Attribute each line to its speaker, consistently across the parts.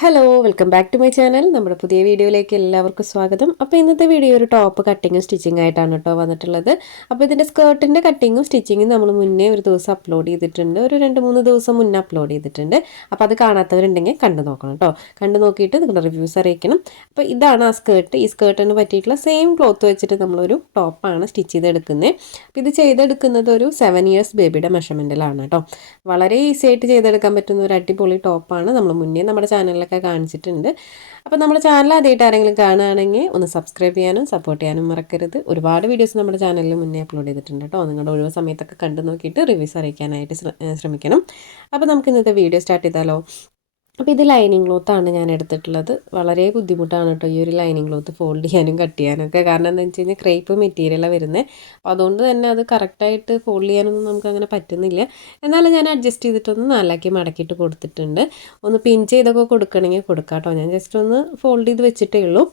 Speaker 1: Hello welcome back to my channel നമ്മുടെ പുതിയ വീഡിയോയിലേക്ക് എല്ലാവർക്കും സ്വാഗതം. അപ്പോൾ ഇന്നത്തെ വീഡിയോ ഒരു ടോപ്പ് കട്ടിങ്ങും സ്റ്റിച്ചിങ് ആയിട്ടാണ് കേട്ടോ വന്നിട്ടുള്ളത്. അപ്പോൾ ഇതിന്റെ സ്കേർട്ടിന്റെ കട്ടിങ്ങും സ്റ്റിച്ചിങ്ങും നമ്മൾ മുന്നേ ഒരു ദിവസം അപ്ലോഡ് ചെയ്തിട്ടുണ്ട്. ഒരു രണ്ട് മൂന്ന് ദിവസം മുന്നേ അപ്ലോഡ് ചെയ്തിട്ടുണ്ട്. അപ്പോൾ അത് കാണാത്തവരുണ്ടെങ്കിൽ കണ്ടു നോക്കണം കേട്ടോ. കണ്ടു നോക്കിയിട്ട് നിങ്ങളുടെ റിവ്യൂസ് അറിയിക്കണം. അപ്പോൾ ഇതാണ് ആ സ്കേർട്ട് ഈ സ്കേർട്ടിന് പറ്റിയിട്ടുള്ള സെയിം ക്ലോത്ത് വെച്ചിട്ട് നമ്മളൊരു ടോപ്പാണ് സ്റ്റിച്ച് ചെയ്തെടുക്കുന്നത്. അപ്പോൾ ഇത് ചെയ്തെടുക്കുന്നത് ഒരു സെവൻ ഇയേഴ്സ് ബേബിയുടെ മെഷർമെന്റിലാണ് കേട്ടോ. വളരെ ഈസി ആയിട്ട് ചെയ്തെടുക്കാൻ പറ്റുന്ന ഒരു അടിപൊളി ടോപ്പാണ് നമ്മൾ മുന്നേ നമ്മുടെ ചാനലിലൊക്കെ കാണിച്ചിട്ടുണ്ട്. അപ്പോൾ നമ്മുടെ ചാനൽ ആദ്യമായിട്ട് ആരെങ്കിലും കാണുകയാണെങ്കിൽ ഒന്ന് സബ്സ്ക്രൈബ് ചെയ്യാനും സപ്പോർട്ട് ചെയ്യാനും മറക്കരുത്. ഒരുപാട് വീഡിയോസ് നമ്മുടെ ചാനലിൽ മുന്നേ അപ്ലോഡ് ചെയ്തിട്ടുണ്ട് കേട്ടോ. നിങ്ങളുടെ ഒഴിവ് സമയത്തൊക്കെ കണ്ടു നോക്കിയിട്ട് റിവ്യൂസ് അറിയിക്കാനായിട്ട് ശ്രമിക്കണം. അപ്പോൾ നമുക്ക് ഇന്നത്തെ വീഡിയോ സ്റ്റാർട്ട് ചെയ്താലോ? അപ്പോൾ ഇത് ലൈനിങ് ക്ലോത്താണ് ഞാൻ എടുത്തിട്ടുള്ളത്. വളരെ ബുദ്ധിമുട്ടാണ് കേട്ടോ ഈ ഒരു ലൈനിങ് ക്ലോത്ത് ഫോൾഡ് ചെയ്യാനും കട്ട് ചെയ്യാനൊക്കെ. കാരണം എന്താണെന്ന് വെച്ച് കഴിഞ്ഞാൽ ക്രേപ്പ് മെറ്റീരിയലാണ് വരുന്നത് അപ്പോൾ അതുകൊണ്ട് തന്നെ അത് കറക്റ്റായിട്ട് ഫോൾഡ് ചെയ്യാനൊന്നും നമുക്ക് അങ്ങനെ പറ്റുന്നില്ല. എന്നാലും ഞാൻ അഡ്ജസ്റ്റ് ചെയ്തിട്ടൊന്ന് നാലാക്കി മടക്കിയിട്ട് കൊടുത്തിട്ടുണ്ട്. ഒന്ന് പിൻ ചെയ്തൊക്കെ കൊടുക്കണമെങ്കിൽ കൊടുക്കാം കേട്ടോ ഞാൻ ജസ്റ്റ് ഒന്ന് ഫോൾഡ് ചെയ്ത് വെച്ചിട്ടേ ഉള്ളൂ.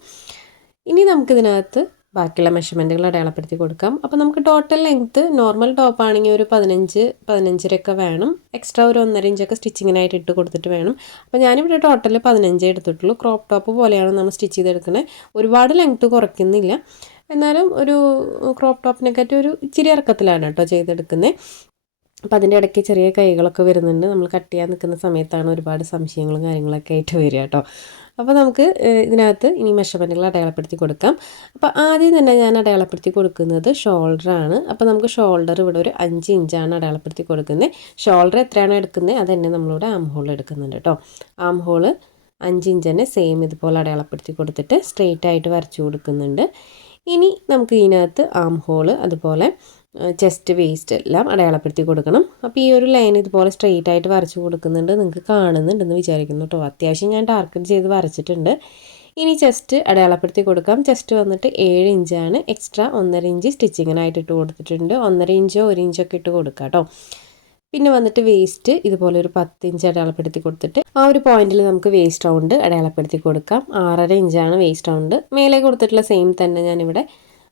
Speaker 1: ഇനി നമുക്കിതിനകത്ത് ബാക്കിയുള്ള മെഷർമെന്റുകൾ അടയാളപ്പെടുത്തി കൊടുക്കാം. അപ്പോൾ നമുക്ക് ടോട്ടൽ ലെങ്ത്ത് നോർമൽ ടോപ്പ് ആണെങ്കിൽ ഒരു പതിനഞ്ച് പതിനഞ്ചരയൊക്കെ വേണം. എക്സ്ട്രാ ഒരു ഒന്നര ഇഞ്ചൊക്കെ സ്റ്റിച്ചിങ്ങിനായിട്ട് ഇട്ട് കൊടുത്തിട്ട് വേണം. അപ്പോൾ ഞാനിവിടെ ടോട്ടൽ പതിനഞ്ചേ എടുത്തിട്ടുള്ളൂ. ക്രോപ്പ് ടോപ്പ് പോലെയാണ് നമ്മൾ സ്റ്റിച്ച് ചെയ്തെടുക്കുന്നത് ഒരുപാട് ലെങ്ത്ത് കുറയ്ക്കുന്നില്ല. എന്നാലും ഒരു ക്രോപ്പ് ടോപ്പിനെക്കാട്ടി ഒരു ഇച്ചിരി ഇറക്കത്തിലാണ് കേട്ടോ ചെയ്തെടുക്കുന്നത്. അപ്പോൾ അതിന്റെ ഇടയ്ക്ക് ചെറിയ കൈകളൊക്കെ വരുന്നുണ്ട്. നമ്മൾ കട്ട് ചെയ്യാൻ നിൽക്കുന്ന സമയത്താണ് ഒരുപാട് സംശയങ്ങളും കാര്യങ്ങളൊക്കെ ആയിട്ട് വരിക കേട്ടോ. അപ്പോൾ നമുക്ക് ഇതിനകത്ത് ഇനി മെഷർമെന്റുകൾ അടയാളപ്പെടുത്തി കൊടുക്കാം. അപ്പോൾ ആദ്യം തന്നെ ഞാൻ അടയാളപ്പെടുത്തി കൊടുക്കുന്നത് ഷോൾഡറാണ് അപ്പോൾ നമുക്ക് ഷോൾഡർ ഇവിടെ ഒരു അഞ്ച് ഇഞ്ചാണ് അടയാളപ്പെടുത്തി കൊടുക്കുന്നത്. ഷോൾഡർ എത്രയാണോ എടുക്കുന്നത് അത് തന്നെ നമ്മളിവിടെ ആം ഹോൾ എടുക്കുന്നുണ്ട് കേട്ടോ. ആം ഹോൾ അഞ്ച് ഇഞ്ച് തന്നെ സെയിം ഇതുപോലെ അടയാളപ്പെടുത്തി കൊടുത്തിട്ട് സ്ട്രെയിറ്റ് ആയിട്ട് വരച്ചു കൊടുക്കുന്നുണ്ട്. ഇനി നമുക്ക് ഇതിനകത്ത് ആം ഹോൾ അതുപോലെ ചെസ്റ്റ് വേസ്റ്റ് എല്ലാം അടയാളപ്പെടുത്തി കൊടുക്കണം. അപ്പോൾ ഈ ഒരു ലൈൻ ഇതുപോലെ സ്ട്രെയിറ്റ് ആയിട്ട് വരച്ച് കൊടുക്കുന്നുണ്ട്. നിങ്ങൾക്ക് കാണുന്നുണ്ടെന്ന് വിചാരിക്കുന്നു കേട്ടോ അത്യാവശ്യം ഞാൻ ടാർഗറ്റ് ചെയ്ത് വരച്ചിട്ടുണ്ട്. ഇനി ചെസ്റ്റ് അടയാളപ്പെടുത്തി കൊടുക്കാം. ചെസ്റ്റ് വന്നിട്ട് ഏഴ് ഇഞ്ചാണ് എക്സ്ട്രാ ഒന്നര ഇഞ്ച് സ്റ്റിച്ചിങ്ങിനായിട്ട് ഇട്ട് കൊടുത്തിട്ടുണ്ട്. ഒന്നര ഇഞ്ചോ ഒരു ഇഞ്ചോ ഒക്കെ ഇട്ട് കൊടുക്കാം കേട്ടോ പിന്നെ വന്നിട്ട് വേസ്റ്റ് ഇതുപോലെ ഒരു പത്ത് ഇഞ്ച് അടയാളപ്പെടുത്തി കൊടുത്തിട്ട് ആ ഒരു പോയിന്റിൽ നമുക്ക് വേസ്റ്റ് റൗണ്ട് അടയാളപ്പെടുത്തി കൊടുക്കാം. ആറര ഇഞ്ചാണ് വേസ്റ്റ് റൗണ്ട് മേലെ കൊടുത്തിട്ടുള്ള സെയിം തന്നെ ഞാനിവിടെ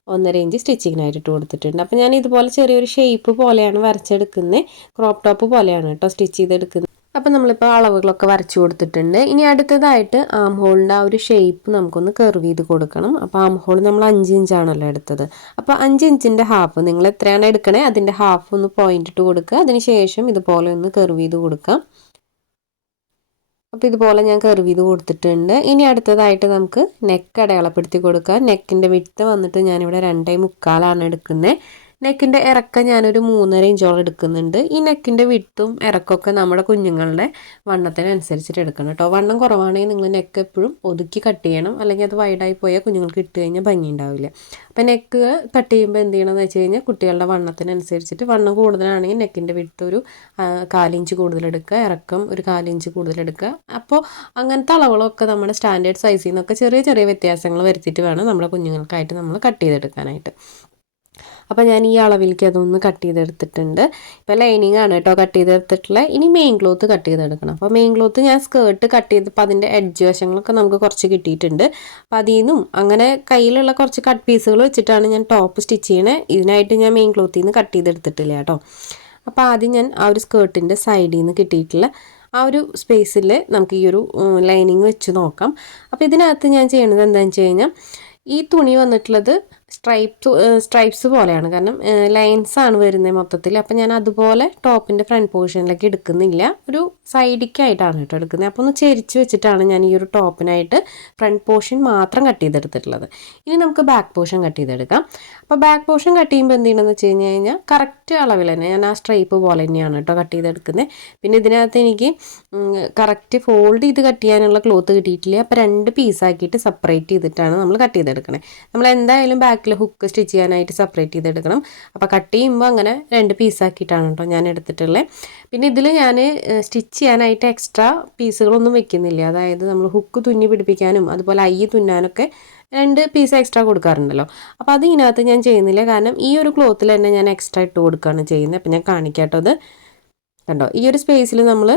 Speaker 1: ഒന്നര ഇഞ്ച് സ്റ്റിച്ചിങ്ങിനായിട്ട് ഇട്ട് കൊടുത്തിട്ടുണ്ട്. അപ്പോൾ ഞാൻ ഇതുപോലെ ചെറിയൊരു ഷേപ്പ് പോലെയാണ് വരച്ചെടുക്കുന്നത് ക്രോപ്പ് ടോപ്പ് പോലെയാണ് കേട്ടോ സ്റ്റിച്ച് ചെയ്തെടുക്കുന്നത് അപ്പോൾ നമ്മളിപ്പോൾ അളവുകളൊക്കെ വരച്ചു കൊടുത്തിട്ടുണ്ട്. ഇനി അടുത്തതായിട്ട് ആം ഹോളിന്റെ ആ ഒരു ഷേപ്പ് നമുക്കൊന്ന് കർവ് ചെയ്ത് കൊടുക്കണം. അപ്പോൾ ആം ഹോൾ നമ്മൾ അഞ്ച് ഇഞ്ചാണല്ലോ എടുത്തത്. അപ്പോൾ അഞ്ച് ഇഞ്ചിന്റെ ഹാഫ് നിങ്ങൾ എത്രയാണ് എടുക്കണേ? അതിന്റെ ഹാഫ് ഒന്ന് പോയിന്റ് ഇട്ട് കൊടുക്കുക. അതിന് ശേഷം ഇതുപോലെ ഒന്ന് കർവ് ചെയ്ത് കൊടുക്കാം. അപ്പോൾ ഇതുപോലെ ഞാൻ കർവ് ചെയ്ത് കൊടുത്തിട്ടുണ്ട്. ഇനി അടുത്തതായിട്ട് നമുക്ക് നെക്ക് അടയാളപ്പെടുത്തി കൊടുക്കാം. നെക്കിന്റെ വിട്ട് വന്നിട്ട് ഞാനിവിടെ രണ്ടേ മുക്കാലാണ് എടുക്കുന്നത് നെക്കിന്റെ ഇറക്കം ഞാനൊരു മൂന്നര ഇഞ്ചോളം എടുക്കുന്നുണ്ട്. ഈ നെക്കിന്റെ വിട്ടും ഇറക്കമൊക്കെ നമ്മുടെ കുഞ്ഞുങ്ങളുടെ വണ്ണത്തിനനുസരിച്ചിട്ട് എടുക്കണം കേട്ടോ. വണ്ണം കുറവാണെങ്കിൽ നിങ്ങൾ നെക്ക് എപ്പോഴും ഒതുക്കി കട്ട് ചെയ്യണം. അല്ലെങ്കിൽ അത് വൈഡായി പോയാൽ കുഞ്ഞുങ്ങൾക്ക് ഇട്ട് കഴിഞ്ഞാൽ ഭംഗി ഉണ്ടാവില്ല. അപ്പോൾ നെക്ക് കട്ട് ചെയ്യുമ്പോൾ എന്ത് ചെയ്യണമെന്ന് വെച്ച് കഴിഞ്ഞാൽ കുട്ടികളുടെ വണ്ണത്തിനനുസരിച്ചിട്ട് വണ്ണം കൂടുതലാണെങ്കിൽ നെക്കിന്റെ വിട്ട് ഒരു കാലിഞ്ച് കൂടുതലെടുക്കുക ഇറക്കം ഒരു കാലിഞ്ച് കൂടുതലെടുക്കുക അപ്പോൾ അങ്ങനത്തെ അളവുകളൊക്കെ നമ്മുടെ സ്റ്റാൻഡേർഡ് സൈസിൽ നിന്നൊക്കെ ചെറിയ ചെറിയ വ്യത്യാസങ്ങൾ വരുത്തിയിട്ട് വേണം നമ്മുടെ കുഞ്ഞുങ്ങൾക്കായിട്ട് നമ്മൾ കട്ട് ചെയ്തെടുക്കാനായിട്ട്. അപ്പോൾ ഞാൻ ഈ അളവിലേക്ക് അതൊന്ന് കട്ട് ചെയ്തെടുത്തിട്ടുണ്ട്. ഇപ്പോൾ ലൈനിങ് ആണ് കേട്ടോ കട്ട് ചെയ്തെടുത്തിട്ടുള്ള. ഇനി മെയിൻ ക്ലോത്ത് കട്ട് ചെയ്തെടുക്കണം. അപ്പോൾ മെയിൻ ക്ലോത്ത് ഞാൻ സ്കേർട്ട് കട്ട് ചെയ്തപ്പോൾ അതിന്റെ എഡ്ജ് വശങ്ങളൊക്കെ നമുക്ക് കുറച്ച് കിട്ടിയിട്ടുണ്ട്. അപ്പോൾ അതിൽ നിന്നും അങ്ങനെ കയ്യിലുള്ള കുറച്ച് കട്ട് പീസുകൾ വെച്ചിട്ടാണ് ഞാൻ ടോപ്പ് സ്റ്റിച്ച് ചെയ്യണേ. ഇതിനായിട്ട് ഞാൻ മെയിൻ ക്ലോത്തിൽ നിന്ന് കട്ട് ചെയ്തെടുത്തിട്ടില്ല കേട്ടോ അപ്പോൾ ആദ്യം ഞാൻ ആ ഒരു സ്കേർട്ടിന്റെ സൈഡിൽ നിന്ന് കിട്ടിയിട്ടുള്ള ആ ഒരു സ്പേസിൽ നമുക്ക് ഈ ഒരു ലൈനിങ് വെച്ച് നോക്കാം. അപ്പോൾ ഇതിനകത്ത് ഞാൻ ചെയ്യണത് എന്താണെന്ന് വെച്ച് കഴിഞ്ഞാൽ ഈ തുണി വന്നിട്ടുള്ളത് സ്ട്രൈപ്സ് സ്ട്രൈപ്സ് പോലെയാണ്. കാരണം ലൈൻസ് ആണ് വരുന്നത് മൊത്തത്തിൽ അപ്പം ഞാൻ അതുപോലെ ടോപ്പിന്റെ ഫ്രണ്ട് പോർഷനിലേക്ക് എടുക്കുന്നില്ല. ഒരു സൈഡിക്കായിട്ടാണ് കേട്ടോ എടുക്കുന്നത്. അപ്പോൾ ഒന്ന് ചെരിച്ച് വെച്ചിട്ടാണ് ഞാൻ ഈ ഒരു ടോപ്പിനായിട്ട് ഫ്രണ്ട് പോർഷൻ മാത്രം കട്ട് ചെയ്തെടുത്തിട്ടുള്ളത്. ഇനി നമുക്ക് ബാക്ക് പോർഷൻ കട്ട് ചെയ്തെടുക്കാം. അപ്പോൾ ബാക്ക് പോർഷൻ കട്ട് ചെയ്യുമ്പോൾ എന്ത് ചെയ്യണമെന്ന് വെച്ച് കഴിഞ്ഞ് കഴിഞ്ഞാൽ കറക്റ്റ് അളവിൽ തന്നെ ഞാൻ ആ സ്ട്രൈപ്പ് പോലെ തന്നെയാണ് കേട്ടോ കട്ട് ചെയ്തെടുക്കുന്നത്. പിന്നെ ഇതിനകത്ത് എനിക്ക് കറക്റ്റ് ഫോൾഡ് ചെയ്ത് കട്ട് ചെയ്യാനുള്ള ക്ലോത്ത് കിട്ടിയിട്ടില്ല. അപ്പോൾ രണ്ട് പീസാക്കിയിട്ട് സെപ്പറേറ്റ് ചെയ്തിട്ടാണ് നമ്മൾ കട്ട് ചെയ്തെടുക്കണേ. നമ്മൾ എന്തായാലും ബാക്കിൽ ഹുക്ക് സ്റ്റിച്ച് ചെയ്യാനായിട്ട് സെപ്പറേറ്റ് ചെയ്തെടുക്കണം. അപ്പോൾ കട്ട് ചെയ്യുമ്പോൾ അങ്ങനെ രണ്ട് പീസാക്കിയിട്ടാണ് കേട്ടോ ഞാൻ എടുത്തിട്ടുള്ളത് പിന്നെ ഇതിൽ ഞാൻ സ്റ്റിച്ച് ചെയ്യാനായിട്ട് എക്സ്ട്രാ പീസുകളൊന്നും വെക്കുന്നില്ല. അതായത് നമ്മൾ ഹുക്ക് തുന്നി പിടിപ്പിക്കാനും അതുപോലെ ഐ തുന്നാനൊക്കെ രണ്ട് പീസ് എക്സ്ട്രാ കൊടുക്കാറുണ്ടല്ലോ. അപ്പോൾ അത് ഇതിനകത്ത് ഞാൻ ചെയ്യുന്നില്ല. കാരണം ഈ ഒരു ക്ലോത്തിൽ തന്നെ ഞാൻ എക്സ്ട്രാ ഇട്ട് കൊടുക്കുകയാണ് ചെയ്യുന്നത്. അപ്പോൾ ഞാൻ കാണിക്കാട്ടോ അത് കണ്ടോ? ഈ ഒരു സ്പേസിൽ നമ്മൾ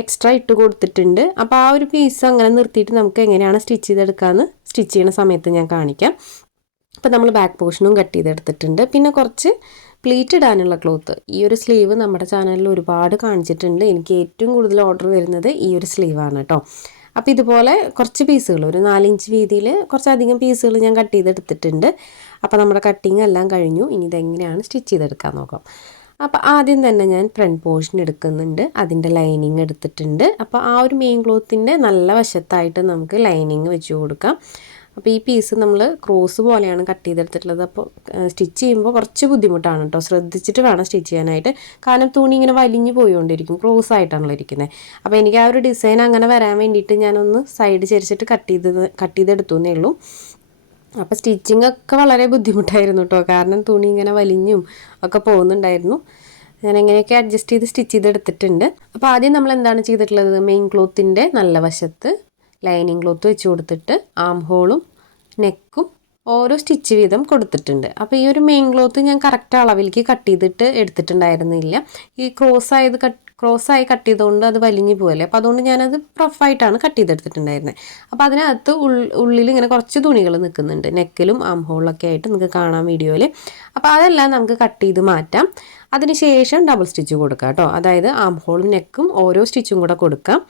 Speaker 1: എക്സ്ട്രാ ഇട്ട് കൊടുത്തിട്ടുണ്ട്. അപ്പോൾ ആ ഒരു പീസ് അങ്ങനെ നിർത്തിയിട്ട് നമുക്ക് എങ്ങനെയാണ് സ്റ്റിച്ച് ചെയ്തെടുക്കാമെന്ന് സ്റ്റിച്ച് ചെയ്യുന്ന സമയത്ത് ഞാൻ കാണിക്കാം. അപ്പോൾ നമ്മൾ ബാക്ക് പോർഷനും കട്ട് ചെയ്തെടുത്തിട്ടുണ്ട്. പിന്നെ കുറച്ച് പ്ലീറ്റ് ഇടാനുള്ള ക്ലോത്ത് ഈ ഒരു സ്ലീവ് നമ്മുടെ ചാനലിൽ ഒരുപാട് കാണിച്ചിട്ടുണ്ട്. എനിക്ക് ഏറ്റവും കൂടുതൽ ഓർഡർ വരുന്നത് ഈ ഒരു സ്ലീവാണ് കേട്ടോ അപ്പോൾ ഇതുപോലെ കുറച്ച് പീസുകൾ ഒരു നാലിഞ്ച് വീതിയിൽ കുറച്ചധികം പീസുകൾ ഞാൻ കട്ട് ചെയ്തെടുത്തിട്ടുണ്ട്. അപ്പോൾ നമ്മുടെ കട്ടിങ് എല്ലാം കഴിഞ്ഞു. ഇനി ഇതെങ്ങനെയാണ് സ്റ്റിച്ച് ചെയ്തെടുക്കാൻ നോക്കാം. അപ്പോൾ ആദ്യം തന്നെ ഞാൻ ഫ്രണ്ട് പോർഷൻ എടുക്കുന്നുണ്ട്. അതിന്റെ ലൈനിങ് എടുത്തിട്ടുണ്ട്. അപ്പോൾ ആ ഒരു മെയിൻ ക്ലോത്തിന്റെ നല്ല വശത്തായിട്ട് നമുക്ക് ലൈനിങ് വെച്ച് കൊടുക്കാം. അപ്പോൾ ഈ പീസ് നമ്മൾ ക്രോസ് പോലെയാണ് കട്ട് ചെയ്തെടുത്തിട്ടുള്ളത്. അപ്പോൾ സ്റ്റിച്ച് ചെയ്യുമ്പോൾ കുറച്ച് ബുദ്ധിമുട്ടാണ് കേട്ടോ ശ്രദ്ധിച്ചിട്ട് വേണം സ്റ്റിച്ച് ചെയ്യാനായിട്ട്. കാരണം തുണി ഇങ്ങനെ വലിഞ്ഞു പോയിക്കൊണ്ടിരിക്കും ക്രോസ് ആയിട്ടാണല്ലോ ഇരിക്കുന്നത് അപ്പോൾ എനിക്ക് ആ ഒരു ഡിസൈൻ അങ്ങനെ വരാൻ വേണ്ടിയിട്ട് ഞാനൊന്ന് സൈഡ് ചരിച്ചിട്ട് കട്ട് ചെയ്ത് കട്ട് ചെയ്തെടുത്തു എന്നേ ഉള്ളൂ. അപ്പോൾ സ്റ്റിച്ചിങ് ഒക്കെ വളരെ ബുദ്ധിമുട്ടായിരുന്നു കേട്ടോ കാരണം തുണി ഇങ്ങനെ വലിഞ്ഞും ഒക്കെ പോകുന്നുണ്ടായിരുന്നു. ഞാൻ എങ്ങനെയൊക്കെ അഡ്ജസ്റ്റ് ചെയ്ത് സ്റ്റിച്ച് ചെയ്തെടുത്തിട്ടുണ്ട്. അപ്പോൾ ആദ്യം നമ്മൾ എന്താണ് ചെയ്തിട്ടുള്ളത്? മെയിൻ ക്ലോത്തിന്റെ നല്ല വശത്ത് ലൈനിങ് ക്ലോത്ത് വെച്ച് കൊടുത്തിട്ട് ആം ഹോളും നെക്കും ഓരോ സ്റ്റിച്ച് വീതം കൊടുത്തിട്ടുണ്ട്. അപ്പോൾ ഈ ഒരു മെയിൻ ക്ലോത്ത് ഞാൻ കറക്റ്റ് അളവിലേക്ക് കട്ട് ചെയ്തിട്ട് എടുത്തിട്ടുണ്ടായിരുന്നില്ല. ഈ ക്രോസ് ആയത് കട്ട് ക്രോസ് ആയി കട്ട് ചെയ്തുകൊണ്ട് അത് വലിഞ്ഞു പോകല്ലേ അപ്പോൾ അതുകൊണ്ട് ഞാനത് റഫായിട്ടാണ് കട്ട് ചെയ്തെടുത്തിട്ടുണ്ടായിരുന്നത് അപ്പോൾ അതിനകത്ത് ഉള്ളിൽ ഇങ്ങനെ കുറച്ച് തുണികൾ നിൽക്കുന്നുണ്ട്. നെക്കിലും ആം ഹോളിലൊക്കെ ആയിട്ട് നിങ്ങൾക്ക് കാണാം വീഡിയോയിൽ അപ്പോൾ അതെല്ലാം നമുക്ക് കട്ട് ചെയ്ത് മാറ്റാം. അതിനുശേഷം ഡബിൾ സ്റ്റിച്ച് കൊടുക്കാം കേട്ടോ. അതായത് ആം ഹോളും നെക്കും ഓരോ സ്റ്റിച്ചും കൂടെ കൊടുക്കാം.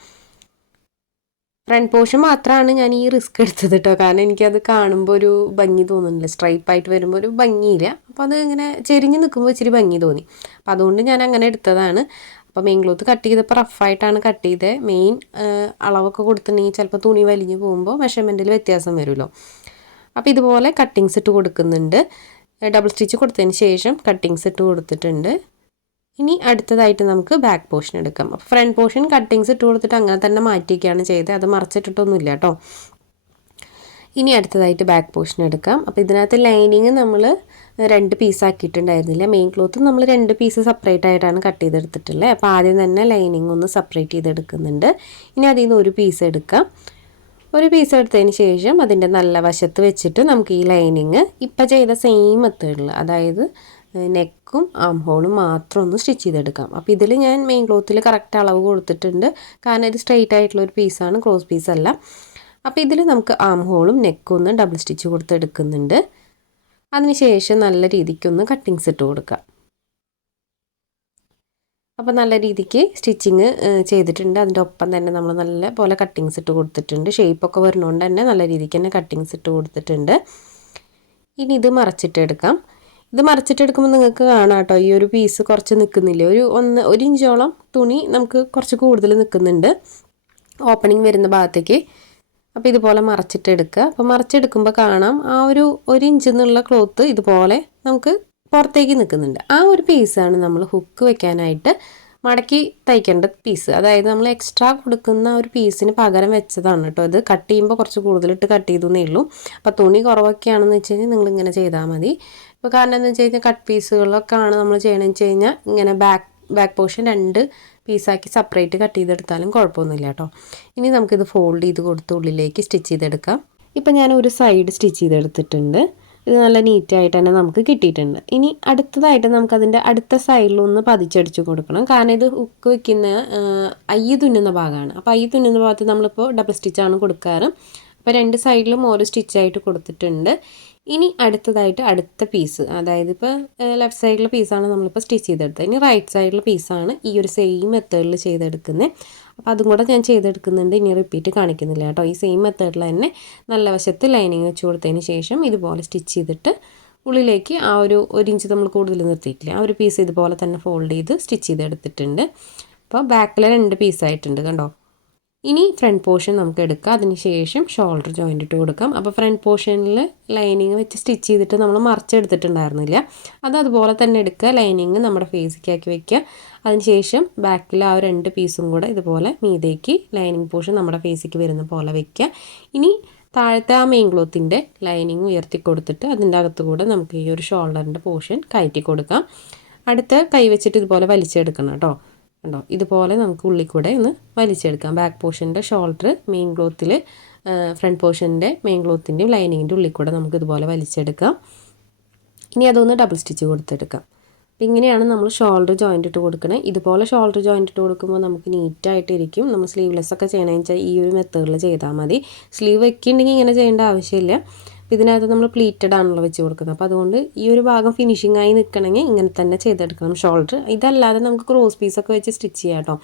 Speaker 1: ഫ്രണ്ട് പോർഷൻ മാത്രമാണ് ഞാൻ ഈ റിസ്ക് എടുത്തത് കേട്ടോ കാരണം എനിക്കത് കാണുമ്പോൾ ഒരു ഭംഗി തോന്നുന്നില്ല. സ്ട്രൈപ്പ് ആയിട്ട് വരുമ്പോൾ ഒരു ഭംഗിയില്ല. അപ്പോൾ അത് ഇങ്ങനെ ചെരിഞ്ഞ് നിൽക്കുമ്പോൾ ഇച്ചിരി ഭംഗി തോന്നി. അപ്പോൾ അതുകൊണ്ട് ഞാൻ അങ്ങനെ എടുത്തതാണ്. അപ്പോൾ മെയിൻ ക്ലോത്ത് കട്ട് ചെയ്തപ്പോൾ റഫായിട്ടാണ് കട്ട് ചെയ്തത് മെയിൻ അളവൊക്കെ കൊടുത്തിട്ടുണ്ടെങ്കിൽ ചിലപ്പോൾ തുണി വലിഞ്ഞ് പോകുമ്പോൾ മെഷർമെന്റിൽ വ്യത്യാസം വരുമല്ലോ. അപ്പോൾ ഇതുപോലെ കട്ടിങ്സ് ഇട്ട് കൊടുക്കുന്നുണ്ട്. ഡബിൾ സ്റ്റിച്ച് കൊടുത്തതിന് ശേഷം കട്ടിങ്സ് ഇട്ട് കൊടുത്തിട്ടുണ്ട്. ഇനി അടുത്തതായിട്ട് നമുക്ക് ബാക്ക് പോർഷൻ എടുക്കാം. അപ്പോൾ ഫ്രണ്ട് പോർഷൻ കട്ടിങ്സ് ഇട്ട് കൊടുത്തിട്ട് അങ്ങനെ തന്നെ മാറ്റിയൊക്കെയാണ് ചെയ്തത്. അത് മറച്ചിട്ടിട്ടൊന്നുമില്ല കേട്ടോ ഇനി അടുത്തതായിട്ട് ബാക്ക് പോർഷൻ എടുക്കാം. അപ്പോൾ ഇതിനകത്ത് ലൈനിങ് നമ്മൾ രണ്ട് പീസ് ആക്കിയിട്ടുണ്ടായിരുന്നില്ല. മെയിൻ ക്ലോത്ത് നമ്മൾ രണ്ട് പീസ് സെപ്പറേറ്റ് ആയിട്ടാണ് കട്ട് ചെയ്തെടുത്തിട്ടുള്ളത് അപ്പോൾ ആദ്യം തന്നെ ലൈനിങ് ഒന്ന് സെപ്പറേറ്റ് ചെയ്തെടുക്കുന്നുണ്ട്. ഇനി അതിൽ നിന്ന് ഒരു പീസ് എടുക്കാം. ഒരു പീസ് എടുത്തതിന് ശേഷം അതിന്റെ നല്ല വശത്ത് വെച്ചിട്ട് നമുക്ക് ഈ ലൈനിങ് ഇപ്പം ചെയ്ത സെയിം മെത്തേഡിൽ അതായത് നെക്കും ആം ഹോളും മാത്രം ഒന്ന് സ്റ്റിച്ച് ചെയ്തെടുക്കാം. അപ്പോൾ ഇതിൽ ഞാൻ മെയിൻ ക്ലോത്തിൽ കറക്റ്റ് അളവ് കൊടുത്തിട്ടുണ്ട്. കാരണം ഇത് സ്ട്രെയിറ്റ് ആയിട്ടുള്ള ഒരു പീസാണ് ക്രോസ് പീസ് അല്ല. അപ്പോൾ ഇതിൽ നമുക്ക് ആം ഹോളും നെക്കും ഒന്ന് ഡബിൾ സ്റ്റിച്ച് കൊടുത്തെടുക്കുന്നുണ്ട്. അതിനുശേഷം നല്ല രീതിക്കൊന്ന് കട്ടിങ്സ് ഇട്ട് കൊടുക്കാം അപ്പോൾ നല്ല രീതിക്ക് സ്റ്റിച്ചിങ് ചെയ്തിട്ടുണ്ട്. അതിന്റെ ഒപ്പം തന്നെ നമ്മൾ നല്ല പോലെ കട്ടിങ്സ് ഇട്ട് കൊടുത്തിട്ടുണ്ട്. ഷേപ്പൊക്കെ വരുന്നതുകൊണ്ട് തന്നെ നല്ല രീതിക്ക് തന്നെ കട്ടിങ്സ് ഇട്ട് കൊടുത്തിട്ടുണ്ട്. ഇനി ഇത് മറച്ചിട്ടെടുക്കാം. ഇത് മറിച്ചിട്ടെടുക്കുമ്പോൾ നിങ്ങൾക്ക് കാണാം കേട്ടോ ഈ ഒരു പീസ് കുറച്ച് നിൽക്കുന്നില്ല ഒരു ഒന്ന് ഒരു ഇഞ്ചോളം തുണി നമുക്ക് കുറച്ച് കൂടുതൽ നിൽക്കുന്നുണ്ട് ഓപ്പണിങ് വരുന്ന ഭാഗത്തേക്ക്. അപ്പോൾ ഇതുപോലെ മറച്ചിട്ടെടുക്കുക അപ്പോൾ മറച്ചെടുക്കുമ്പോൾ കാണാം ആ ഒരു ഒരു ഇഞ്ച് എന്നുള്ള ക്ലോത്ത് ഇതുപോലെ നമുക്ക് പുറത്തേക്ക് നിൽക്കുന്നുണ്ട് ആ ഒരു പീസാണ് നമ്മൾ ഹുക്ക് വെക്കാനായിട്ട് മടക്കി തയ്ക്കേണ്ട പീസ് അതായത് നമ്മൾ എക്സ്ട്രാ കൊടുക്കുന്ന ഒരു പീസിന് പകരം വെച്ചതാണ് കേട്ടോ ഇത്. കട്ട് ചെയ്യുമ്പോൾ കുറച്ച് കൂടുതലിട്ട് കട്ട് ചെയ്തു എന്നേ ഉള്ളൂ. അപ്പോൾ തുണി കുറവൊക്കെയാണെന്ന് വെച്ച് കഴിഞ്ഞാൽ നിങ്ങൾ ഇങ്ങനെ ചെയ്താൽ മതി. ഇപ്പോൾ കാരണം എന്താ വെച്ച് കഴിഞ്ഞാൽ കട്ട് പീസുകളൊക്കെ ആണ് നമ്മൾ ചെയ്യണമെന്ന് വെച്ച് കഴിഞ്ഞാൽ ഇങ്ങനെ ബാക്ക് ബാക്ക് പോർഷൻ രണ്ട് പീസാക്കി സെപ്പറേറ്റ് കട്ട് ചെയ്തെടുത്താലും കുഴപ്പമൊന്നുമില്ല കേട്ടോ. ഇനി നമുക്കിത് ഫോൾഡ് ചെയ്ത് കൊടുത്ത് ഉള്ളിലേക്ക് സ്റ്റിച്ച് ചെയ്തെടുക്കാം. ഇപ്പം ഞാൻ ഒരു സൈഡ് സ്റ്റിച്ച് ചെയ്തെടുത്തിട്ടുണ്ട്. ഇത് നല്ല നീറ്റായിട്ട് തന്നെ നമുക്ക് കിട്ടിയിട്ടുണ്ട്. ഇനി അടുത്തതായിട്ട് നമുക്കതിന്റെ അടുത്ത സൈഡിലൊന്ന് പതിച്ചടിച്ച് കൊടുക്കണം. കാരണം ഇത് ഉക്ക് വെക്കുന്ന അയ്യ തുന്നുന്ന ഭാഗമാണ് അപ്പോൾ അയ്യ തുന്നുന്ന ഭാഗത്ത് നമ്മളിപ്പോൾ ഡബിൾ സ്റ്റിച്ചാണ് കൊടുക്കാറ്. അപ്പോൾ രണ്ട് സൈഡിലും ഓരോ സ്റ്റിച്ചായിട്ട് കൊടുത്തിട്ടുണ്ട്. ഇനി അടുത്തതായിട്ട് അടുത്ത പീസ് അതായത് ഇപ്പോൾ ലെഫ്റ്റ് സൈഡിലെ പീസാണ് നമ്മളിപ്പോൾ സ്റ്റിച്ച് ചെയ്തെടുത്തത്. ഇനി റൈറ്റ് സൈഡിലെ പീസാണ് ഈ ഒരു സെയിം മെത്തേഡിൽ ചെയ്തെടുക്കുന്നത് അപ്പോൾ അതും കൂടെ ഞാൻ ചെയ്തെടുക്കുന്നുണ്ട്. ഇനി റിപ്പീറ്റ് കാണിക്കുന്നില്ല കേട്ടോ. ഈ സെയിം മെത്തേഡിൽ തന്നെ നല്ല വശത്ത് ലൈനിങ് വെച്ച് കൊടുത്തതിന് ശേഷം ഇതുപോലെ സ്റ്റിച്ച് ചെയ്തിട്ട് ഉള്ളിലേക്ക് ആ ഒരു ഒരു ഇഞ്ച് നമ്മൾ കൂടുതൽ നിർത്തിയിട്ടില്ല. ആ ഒരു പീസ് ഇതുപോലെ തന്നെ ഫോൾഡ് ചെയ്ത് സ്റ്റിച്ച് ചെയ്തെടുത്തിട്ടുണ്ട്. അപ്പോൾ ബാക്കിലെ രണ്ട് പീസായിട്ടുണ്ട് കണ്ടോ? ഇനി ഫ്രണ്ട് പോർഷൻ നമുക്ക് എടുക്കാം. അതിന് ശേഷം ഷോൾഡർ ജോയിന്റ് ഇട്ട് കൊടുക്കാം. അപ്പോൾ ഫ്രണ്ട് പോർഷനിൽ ലൈനിങ് വെച്ച് സ്റ്റിച്ച് ചെയ്തിട്ട് നമ്മൾ മറിച്ചെടുത്തിട്ടുണ്ടായിരുന്നില്ല. അത് അതുപോലെ തന്നെ എടുക്കുക. ലൈനിങ് നമ്മുടെ ഫേസിക്കാക്കി വെക്കുക. അതിനുശേഷം ബാക്കിൽ ആ രണ്ട് പീസും കൂടെ ഇതുപോലെ മീതേക്ക് ലൈനിങ് പോർഷൻ നമ്മുടെ ഫേസിക്ക് വരുന്ന പോലെ വെക്കുക. ഇനി താഴത്തെ ആ മെയിൻ ക്ലോത്തിന്റെ ലൈനിങ് ഉയർത്തി കൊടുത്തിട്ട് അതിന്റെ അകത്ത് കൂടെ നമുക്ക് ഈ ഒരു ഷോൾഡറിന്റെ പോർഷൻ കയറ്റി കൊടുക്കാം. അടുത്ത കൈ വെച്ചിട്ട് ഇതുപോലെ വലിച്ചെടുക്കണം കേട്ടോ. കണ്ടോ? ഇതുപോലെ നമുക്ക് ഉള്ളിൽ കൂടെ ഒന്ന് വലിച്ചെടുക്കാം. ബാക്ക് പോർഷന്റെ ഷോൾഡർ മെയിൻ ക്ലോത്തിൽ ഫ്രണ്ട് പോർഷന്റെ മെയിൻ ക്ലോത്തിന്റെയും ലൈനിങ്ങിന്റെ ഉള്ളിൽ കൂടെ നമുക്ക് ഇതുപോലെ വലിച്ചെടുക്കാം. ഇനി അതൊന്ന് ഡബിൾ സ്റ്റിച്ച് കൊടുത്തെടുക്കാം. അപ്പം ഇങ്ങനെയാണ് നമ്മൾ ഷോൾഡർ ജോയിന്റ് ഇട്ട് കൊടുക്കുന്നത് ഇതുപോലെ ഷോൾഡർ ജോയിന്റ് ഇട്ട് കൊടുക്കുമ്പോൾ നമുക്ക് നീറ്റായിട്ടിരിക്കും. നമ്മൾ സ്ലീവ്ലെസ് ഒക്കെ ചെയ്യണമെന്ന് വെച്ചാൽ ഈ ഒരു മെത്തേഡിൽ ചെയ്താൽ മതി. സ്ലീവ് വെക്കുന്നുണ്ടെങ്കിൽ ഇങ്ങനെ ചെയ്യേണ്ട ആവശ്യമില്ല. ഇതിനകത്ത് നമ്മൾ പ്ലീറ്റഡ് ആണല്ലോ വെച്ച് കൊടുക്കുന്നത്. അപ്പോൾ അതുകൊണ്ട് ഈ ഒരു ഭാഗം ഫിനിഷിംഗ് ആയി നിൽക്കണമെങ്കിൽ ഇങ്ങനെ തന്നെ ചെയ്തെടുക്കണം ഷോൾഡർ ഇതല്ലാതെ നമുക്ക് ക്രോസ് പീസൊക്കെ വെച്ച് സ്റ്റിച്ച് ചെയ്യാം കേട്ടോ.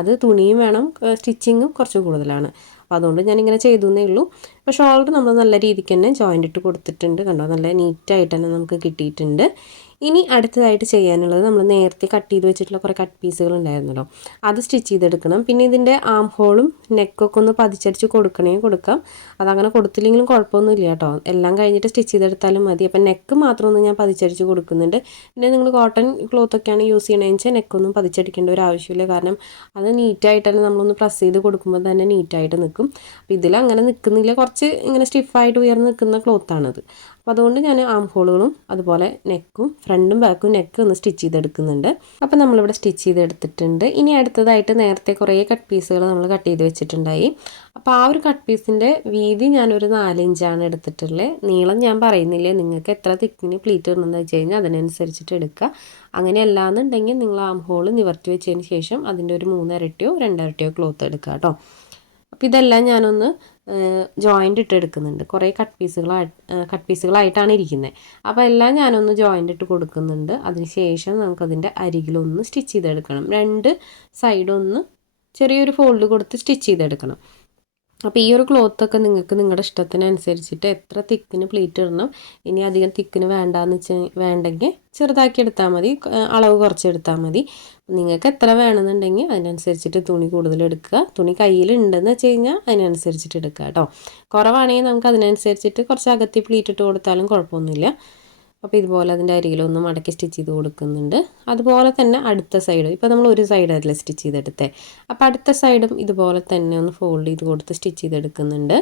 Speaker 1: അത് തുണിയും വേണം സ്റ്റിച്ചിങ്ങും കുറച്ച് കൂടുതലാണ്. അപ്പോൾ അതുകൊണ്ട് ഞാനിങ്ങനെ ചെയ്തു എന്നേ ഉള്ളൂ. അപ്പോൾ ഷോൾഡർ നമ്മൾ നല്ല രീതിക്ക് തന്നെ ജോയിന്റ് ഇട്ട് കൊടുത്തിട്ടുണ്ട്. കണ്ടോ? നല്ല നീറ്റായിട്ട് തന്നെ നമുക്ക് കിട്ടിയിട്ടുണ്ട്. ഇനി അടുത്തതായിട്ട് ചെയ്യാനുള്ളത് നമ്മൾ നേരത്തെ കട്ട് ചെയ്ത് വെച്ചിട്ടുള്ള കുറേ കട്ട് പീസുകൾ ഉണ്ടായിരുന്നല്ലോ. അത് സ്റ്റിച്ച് ചെയ്തെടുക്കണം. പിന്നെ ഇതിന്റെ ആം ഹോളും നെക്കൊക്കെ ഒന്ന് പതിച്ചടിച്ച് കൊടുക്കണേ കൊടുക്കാം. അതങ്ങനെ കൊടുത്തില്ലെങ്കിലും കുഴപ്പമൊന്നുമില്ല കേട്ടോ. എല്ലാം കഴിഞ്ഞിട്ട് സ്റ്റിച്ച് ചെയ്തെടുത്താലും മതി. അപ്പം നെക്ക് മാത്രം ഒന്ന് ഞാൻ പതിച്ചടിച്ച് കൊടുക്കുന്നുണ്ട്. പിന്നെ നിങ്ങൾ കോട്ടൺ ക്ലോത്തൊക്കെയാണ് യൂസ് ചെയ്യണമെന്ന് വെച്ചാൽ നെക്കൊന്നും പതിച്ചടിക്കേണ്ട ഒരു ആവശ്യമില്ല. കാരണം അത് നീറ്റായിട്ട് തന്നെ നമ്മളൊന്ന് പ്രസ് ചെയ്ത് കൊടുക്കുമ്പോൾ തന്നെ നീറ്റായിട്ട് നിൽക്കും അപ്പോൾ ഇതിൽ അങ്ങനെ നിൽക്കുന്നില്ല കുറച്ച് ഇങ്ങനെ സ്റ്റിഫായിട്ട് ഉയർന്ന് നിൽക്കുന്ന ക്ലോത്താണത് അപ്പോൾ അതുകൊണ്ട് ഞാൻ ആം ഹോളുകളും അതുപോലെ നെക്കും ഫ്രണ്ടും ബാക്കും നെക്ക് ഒന്ന് സ്റ്റിച്ച് ചെയ്തെടുക്കുന്നുണ്ട്. അപ്പോൾ നമ്മളിവിടെ സ്റ്റിച്ച് ചെയ്തെടുത്തിട്ടുണ്ട്. ഇനി അടുത്തതായിട്ട് നേരത്തെ കുറേ കട്ട് പീസുകൾ നമ്മൾ കട്ട് ചെയ്ത് വെച്ചിട്ടുണ്ടായി. അപ്പോൾ ആ ഒരു കട്ട് പീസിന്റെ വീതി ഞാനൊരു നാലിഞ്ചാണ് എടുത്തിട്ടുള്ളത് നീളം ഞാൻ പറയുന്നില്ല നിങ്ങൾക്ക് എത്ര തിക്കിന് പ്ലീറ്റ് വരണമെന്ന് വെച്ച് കഴിഞ്ഞാൽ അതിനനുസരിച്ചിട്ട് എടുക്കുക. അങ്ങനെയല്ല എന്നുണ്ടെങ്കിൽ നിങ്ങൾ ആം ഹോൾ നിവർത്തി വെച്ചതിന് ശേഷം അതിന്റെ ഒരു മൂന്നരട്ടിയോ രണ്ടരട്ടിയോ ക്ലോത്ത് എടുക്കുക കേട്ടോ. അപ്പോൾ ഇതെല്ലാം ഞാനൊന്ന് ജോയിന്റ് ഇട്ട് എടുക്കുന്നുണ്ട്. കുറേ കട്ട് പീസുകളായി കട്ട് പീസുകളായിട്ടാണ് ഇരിക്കുന്നത് അപ്പോൾ എല്ലാം ഞാനൊന്ന് ജോയിന്റ് ഇട്ട് കൊടുക്കുന്നുണ്ട്. അതിനുശേഷം നമുക്കതിന്റെ അരികിലൊന്ന് സ്റ്റിച്ച് ചെയ്തെടുക്കണം. രണ്ട് സൈഡൊന്ന് ചെറിയൊരു ഫോൾഡ് കൊടുത്ത് സ്റ്റിച്ച് ചെയ്തെടുക്കണം. അപ്പോൾ ഈ ഒരു ക്ലോത്തൊക്കെ നിങ്ങൾക്ക് നിങ്ങളുടെ ഇഷ്ടത്തിനനുസരിച്ചിട്ട് എത്ര തിക്കിന് പ്ലീറ്റ് ഇടണം ഇനി അധികം തിക്കിന് വേണ്ടാന്ന് വെച്ച് വേണ്ടെങ്കിൽ ചെറുതാക്കി എടുത്താൽ മതി അളവ് കുറച്ചെടുത്താൽ മതി. നിങ്ങൾക്ക് എത്ര വേണമെന്നുണ്ടെങ്കിൽ അതിനനുസരിച്ചിട്ട് തുണി കൂടുതൽ എടുക്കുക. തുണി കയ്യിലുണ്ടെന്ന് വെച്ച് കഴിഞ്ഞാൽ അതിനനുസരിച്ചിട്ട് എടുക്കുക കേട്ടോ. കുറവാണെങ്കിൽ നമുക്ക് അതിനനുസരിച്ചിട്ട് കുറച്ച് അകത്തി പ്ലീറ്റ് ഇട്ട് കൊടുത്താലും കുഴപ്പമൊന്നുമില്ല. അപ്പോൾ ഇതുപോലെ അതിന്റെ അരികിലൊന്ന് മടക്കി സ്റ്റിച്ച് ചെയ്ത് കൊടുക്കുന്നുണ്ട്. അതുപോലെ തന്നെ അടുത്ത സൈഡ് ഇപ്പോൾ നമ്മൾ ഒരു സൈഡായിട്ടില്ല സ്റ്റിച്ച് ചെയ്തെടുത്തേ. അപ്പോൾ അടുത്ത സൈഡും ഇതുപോലെ തന്നെ ഒന്ന് ഫോൾഡ് ചെയ്ത് കൊടുത്ത് സ്റ്റിച്ച് ചെയ്തെടുക്കുന്നുണ്ട്.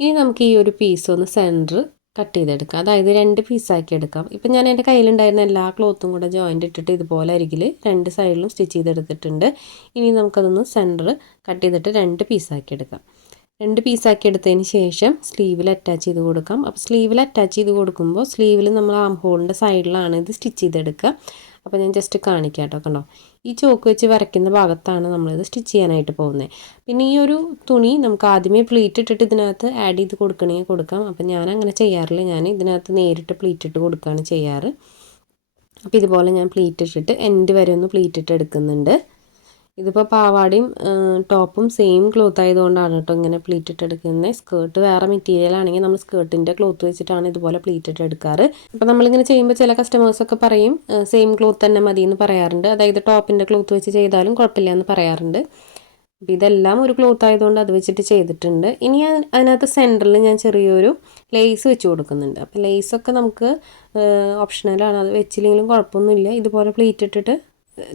Speaker 1: ഇനി നമുക്ക് ഈ ഒരു പീസ് ഒന്ന് സെന്റർ കട്ട് ചെയ്തെടുക്കാം. അതായത് രണ്ട് പീസാക്കി എടുക്കാം. ഇപ്പം ഞാൻ എന്റെ കയ്യിലുണ്ടായിരുന്ന എല്ലാ ക്ലോത്തും കൂടെ ജോയിന്റ് ഇട്ടിട്ട് ഇതുപോലെ അരികിൽ രണ്ട് സൈഡിലും സ്റ്റിച്ച് ചെയ്തെടുത്തിട്ടുണ്ട്. ഇനി നമുക്കതൊന്ന് സെന്റർ കട്ട് ചെയ്തിട്ട് രണ്ട് പീസാക്കി എടുക്കാം. രണ്ട് പീസാക്കി എടുത്തതിന് ശേഷം സ്ലീവിൽ അറ്റാച്ച് ചെയ്ത് കൊടുക്കാം. അപ്പോൾ സ്ലീവിൽ അറ്റാച്ച് ചെയ്ത് കൊടുക്കുമ്പോൾ സ്ലീവിൽ നമ്മൾ ആം ഹോളിന്റെ സൈഡിലാണ് ഇത് സ്റ്റിച്ച് ചെയ്തെടുക്കുക. അപ്പോൾ ഞാൻ ജസ്റ്റ് കാണിക്കാം കേട്ടോ കണ്ടോ? ഈ ചോക്ക് വെച്ച് വരയ്ക്കുന്ന ഭാഗത്താണ് നമ്മളിത് സ്റ്റിച്ച് ചെയ്യാനായിട്ട് പോകുന്നത്. പിന്നെ ഈ ഒരു തുണി നമുക്ക് ആദ്യമേ പ്ലീറ്റ് ഇട്ടിട്ട് ഇതിനകത്ത് ആഡ് ചെയ്ത് കൊടുക്കണമെങ്കിൽ കൊടുക്കാം. അപ്പോൾ ഞാൻ അങ്ങനെ ചെയ്യാറില്ല. ഞാൻ ഇതിനകത്ത് നേരിട്ട് പ്ലീറ്റ് ഇട്ട് കൊടുക്കുകയാണ് ചെയ്യാറ്. അപ്പോൾ ഇതുപോലെ ഞാൻ പ്ലീറ്റ് ഇട്ടിട്ട് എൻഡ് വരെ ഒന്ന് പ്ലീറ്റ് ഇട്ട് എടുക്കുന്നുണ്ട്. ഇതിപ്പോൾ പാവാടയും ടോപ്പും സെയിം ക്ലോത്ത് ആയതുകൊണ്ടാണ് കേട്ടോ ഇങ്ങനെ പ്ലീറ്റ് ഇട്ട് എടുക്കുന്നത് സ്കേർട്ട് വേറെ മെറ്റീരിയൽ ആണെങ്കിൽ നമ്മൾ സ്കേർട്ടിന്റെ ക്ലോത്ത് വെച്ചിട്ടാണ് ഇതുപോലെ പ്ലീറ്റ് ഇട്ട് എടുക്കാറ്. അപ്പോൾ നമ്മളിങ്ങനെ ചെയ്യുമ്പോൾ ചില കസ്റ്റമേഴ്സൊക്കെ പറയും സെയിം ക്ലോത്ത് തന്നെ മതി എന്ന് പറയാറുണ്ട്. അതായത് ടോപ്പിന്റെ ക്ലോത്ത് വെച്ച് ചെയ്താലും കുഴപ്പമില്ല എന്ന് പറയാറുണ്ട്. അപ്പോൾ ഇതെല്ലാം ഒരു ക്ലോത്ത് ആയതുകൊണ്ട് അത് വെച്ചിട്ട് ചെയ്തിട്ടുണ്ട്. ഇനി അതിനകത്ത് സെന്ററിൽ ഞാൻ ചെറിയൊരു ലേസ് വെച്ച് കൊടുക്കുന്നുണ്ട്. അപ്പോൾ ലേസൊക്കെ നമുക്ക് ഓപ്ഷണലാണ് അത് വെച്ചില്ലെങ്കിലും കുഴപ്പമൊന്നുമില്ല. ഇതുപോലെ പ്ലീറ്റ് ഇട്ടിട്ട്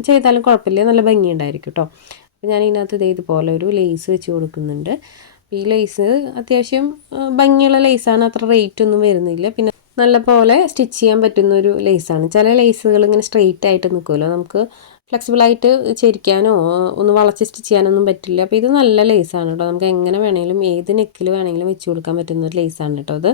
Speaker 1: ചെയ്താലും കുഴപ്പമില്ല. നല്ല ഭംഗിയുണ്ടായിരിക്കും കേട്ടോ അപ്പോൾ ഞാൻ ഇതിനകത്ത് ഇതേ ഇതുപോലെ ഒരു ലേസ് വെച്ച് കൊടുക്കുന്നുണ്ട്. ഈ ലേസ് അത്യാവശ്യം ഭംഗിയുള്ള ലേസാണ് അത്ര റേറ്റ് ഒന്നും വരുന്നില്ല. പിന്നെ നല്ല പോലെ സ്റ്റിച്ച് ചെയ്യാൻ പറ്റുന്ന ഒരു ലേസാണ് ചില ലേസുകൾ ഇങ്ങനെ സ്ട്രെയിറ്റ് ആയിട്ട് നിൽക്കുമല്ലോ നമുക്ക് ഫ്ലെക്സിബിളായിട്ട് ചെരിക്കാനോ ഒന്ന് വളച്ച് സ്റ്റിച്ച് ചെയ്യാനൊന്നും പറ്റില്ല. അപ്പോൾ ഇത് നല്ല ലേസാണ് കേട്ടോ നമുക്ക് എങ്ങനെ വേണമെങ്കിലും ഏത് നെക്കിൽ വേണമെങ്കിലും വെച്ച് കൊടുക്കാൻ പറ്റുന്ന ഒരു ലേസാണ് കേട്ടോ അത്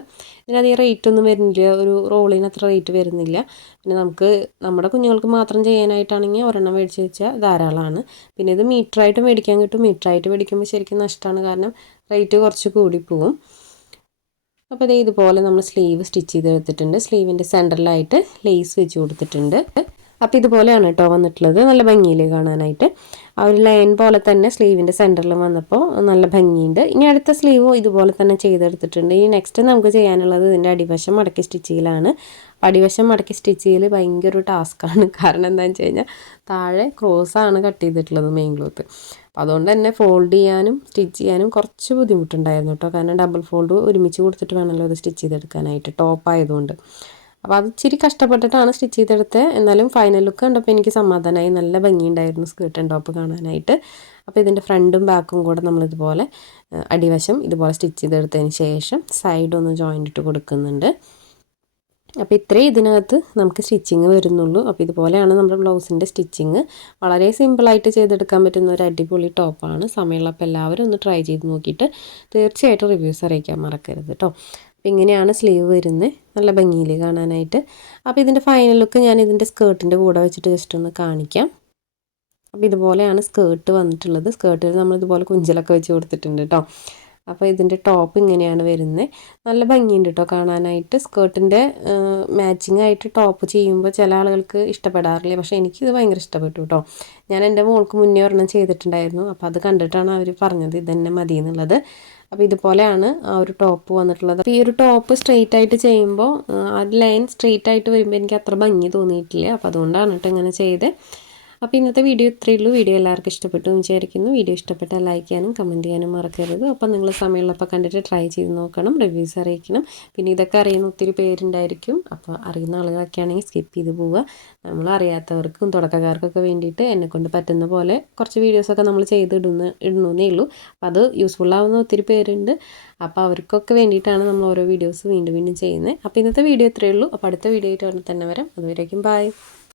Speaker 1: ഇതിനധികം റേറ്റ് ഒന്നും വരുന്നില്ല. ഒരു റോളിന് അത്ര റേറ്റ് വരുന്നില്ല. പിന്നെ നമുക്ക് നമ്മുടെ കുഞ്ഞുങ്ങൾക്ക് മാത്രം ചെയ്യാനായിട്ടാണെങ്കിൽ ഒരെണ്ണം മേടിച്ച് വെച്ചാൽ ധാരാളമാണ് പിന്നെ ഇത് മീറ്ററായിട്ട് മേടിക്കാൻ കിട്ടും. മീറ്ററായിട്ട് മേടിക്കുമ്പോൾ ശരിക്കും നഷ്ടമാണ് കാരണം റേറ്റ് കുറച്ച് കൂടിപ്പോവും അപ്പോൾ ഇതേ ഇതുപോലെ നമ്മൾ സ്ലീവ് സ്റ്റിച്ച് ചെയ്തെടുത്തിട്ടുണ്ട്. സ്ലീവിന്റെ സെന്ററിലായിട്ട് ലേസ് വെച്ച് കൊടുത്തിട്ടുണ്ട്. അപ്പോൾ ഇതുപോലെയാണ് കേട്ടോ വന്നിട്ടുള്ളത്. നല്ല ഭംഗിയിൽ കാണാനായിട്ട്. ആ ഒരു ലൈൻ പോലെ തന്നെ സ്ലീവിന്റെ സെന്ററിലും വന്നപ്പോൾ നല്ല ഭംഗിയുണ്ട്. ഇനി അടുത്ത സ്ലീവ് ഇതുപോലെ തന്നെ ചെയ്തെടുത്തിട്ടുണ്ട്. ഇനി നെക്സ്റ്റ് നമുക്ക് ചെയ്യാനുള്ളത് ഇതിന്റെ അടിവശം മടക്കി സ്റ്റിച്ച് ചെയ്യലാണ് അടിവശം മടക്കി സ്റ്റിച്ച് ചെയ്യൽ ഭയങ്കര ഒരു ടാസ്ക്കാണ്. കാരണം എന്താണെന്ന് വെച്ച് കഴിഞ്ഞാൽ താഴെ ക്രോസാണ് കട്ട് ചെയ്തിട്ടുള്ളത് മെയിൻ ക്ലോത്ത് അപ്പോൾ അതുകൊണ്ട് തന്നെ ഫോൾഡ് ചെയ്യാനും സ്റ്റിച്ച് ചെയ്യാനും കുറച്ച് ബുദ്ധിമുട്ടുണ്ടായിരുന്നു കേട്ടോ കാരണം ഡബിൾ ഫോൾഡ് ഒരുമിച്ച് കൊടുത്തിട്ട് വേണമല്ലോ അത് സ്റ്റിച്ച് ചെയ്തെടുക്കാനായിട്ട്. ടോപ്പ് ആയതുകൊണ്ട്. അപ്പോൾ അത് ഇച്ചിരി കഷ്ടപ്പെട്ടിട്ടാണ് സ്റ്റിച്ച് ചെയ്തെടുത്തത് എന്നാലും ഫൈനൽ ലുക്ക് കണ്ടപ്പോൾ എനിക്ക് സമാധാനമായി നല്ല ഭംഗിയുണ്ടായിരുന്നു സ്കേർട്ട് ടോപ്പ് കാണാനായിട്ട്. അപ്പോൾ ഇതിന്റെ ഫ്രണ്ടും ബാക്കും കൂടെ നമ്മളിതുപോലെ അടിവശം ഇതുപോലെ സ്റ്റിച്ച് ചെയ്തെടുത്തതിന് ശേഷം സൈഡ് ഒന്ന് ജോയിന്റ് ഇട്ട് കൊടുക്കുന്നുണ്ട്. അപ്പോൾ ഇത്രയും ഇതിനകത്ത് നമുക്ക് സ്റ്റിച്ചിങ് വരുന്നുള്ളൂ. അപ്പോൾ ഇതുപോലെയാണ് നമ്മുടെ ബ്ലൗസിന്റെ സ്റ്റിച്ചിങ് വളരെ സിമ്പിളായിട്ട് ചെയ്തെടുക്കാൻ പറ്റുന്ന ഒരു അടിപൊളി ടോപ്പാണ് സമയമുള്ളപ്പോൾ എല്ലാവരും ഒന്ന് ട്രൈ ചെയ്ത് നോക്കിയിട്ട് തീർച്ചയായിട്ടും റിവ്യൂസ് അറിയിക്കാൻ മറക്കരുത് കേട്ടോ അപ്പോൾ ഇങ്ങനെയാണ് സ്ലീവ് വരുന്നത് നല്ല ഭംഗിയിൽ കാണാനായിട്ട്. അപ്പോൾ ഇതിന്റെ ഫൈനൽ ലുക്ക് ഞാൻ ഇതിന്റെ സ്കേർട്ടിന്റെ കൂടെ വെച്ചിട്ട് ജസ്റ്റ് ഒന്ന് കാണിക്കാം. അപ്പോൾ ഇതുപോലെയാണ് സ്കേർട്ട് വന്നിട്ടുള്ളത്. സ്കേർട്ടിൽ നമ്മൾ ഇതുപോലെ കുഞ്ചലൊക്കെ വെച്ച് കൊടുത്തിട്ടുണ്ട് കേട്ടോ അപ്പോൾ ഇതിന്റെ ടോപ്പ് ഇങ്ങനെയാണ് വരുന്നത് നല്ല ഭംഗിയുണ്ട് കേട്ടോ കാണാനായിട്ട്. സ്കേർട്ടിന്റെ മാച്ചിങ് ആയിട്ട് ടോപ്പ് ചെയ്യുമ്പോൾ ചില ആളുകൾക്ക് ഇഷ്ടപ്പെടാറില്ല. പക്ഷേ എനിക്കിത് ഭയങ്കര ഇഷ്ടപ്പെട്ടു കേട്ടോ ഞാൻ എന്റെ മോൾക്ക് മുന്നേ ഒരെണ്ണം ചെയ്തിട്ടുണ്ടായിരുന്നു. അപ്പോൾ അത് കണ്ടിട്ടാണ് അവർ പറഞ്ഞത് ഇതന്നെ മതി എന്നുള്ളത് അപ്പോൾ ഇതുപോലെയാണ് ആ ഒരു ടോപ്പ് വന്നിട്ടുള്ളത്. അപ്പോൾ ഈ ഒരു ടോപ്പ് സ്ട്രെയിറ്റ് ആയിട്ട് ചെയ്യുമ്പോൾ ആ ലൈൻ സ്ട്രെയിറ്റ് ആയിട്ട് വരുമ്പോൾ എനിക്ക് അത്ര ഭംഗി തോന്നിയിട്ടില്ല. അപ്പോൾ അതുകൊണ്ടാണ് കേട്ടോ ഇങ്ങനെ ചെയ്തത് അപ്പോൾ ഇന്നത്തെ വീഡിയോ ഇത്രയേ ഉള്ളൂ. വീഡിയോ എല്ലാവർക്കും ഇഷ്ടപ്പെട്ടു എന്ന് വിചാരിക്കുന്നു. വീഡിയോ ഇഷ്ടപ്പെട്ടാൽ ലൈക്ക് ചെയ്യാനും കമന്റ് ചെയ്യാനും മറക്കരുത്. അപ്പോൾ നിങ്ങൾ സമയമുള്ളപ്പോൾ കണ്ടിട്ട് ട്രൈ ചെയ്ത് നോക്കണം റിവ്യൂസ് അറിയിക്കണം. പിന്നെ ഇതൊക്കെ അറിയുന്ന ഒത്തിരി പേരുണ്ടായിരിക്കും. അപ്പോൾ അറിയുന്ന ആളുകളൊക്കെ ആണെങ്കിൽ സ്കിപ്പ് ചെയ്ത് പോവുക. നമ്മൾ അറിയാത്തവർക്കും തുടക്കക്കാർക്കൊക്കെ വേണ്ടിയിട്ട് എന്നെക്കൊണ്ട് പറ്റുന്ന പോലെ കുറച്ച് വീഡിയോസൊക്കെ നമ്മൾ ചെയ്തിടുന്ന ഇടണമെന്നേ ഉള്ളൂ. അപ്പോൾ അത് യൂസ്ഫുൾ ആവുന്ന ഒത്തിരി പേരുണ്ട്. അപ്പോൾ അവർക്കൊക്കെ വേണ്ടിയിട്ടാണ് നമ്മൾ ഓരോ വീഡിയോസ് വീണ്ടും വീണ്ടും ചെയ്യുന്നത്. അപ്പോൾ ഇന്നത്തെ വീഡിയോ ഇത്രയേ ഉള്ളൂ. അപ്പോൾ അടുത്ത വീഡിയോ ആയിട്ട് തന്നെ വരാം. അതുവരേക്കും ബൈ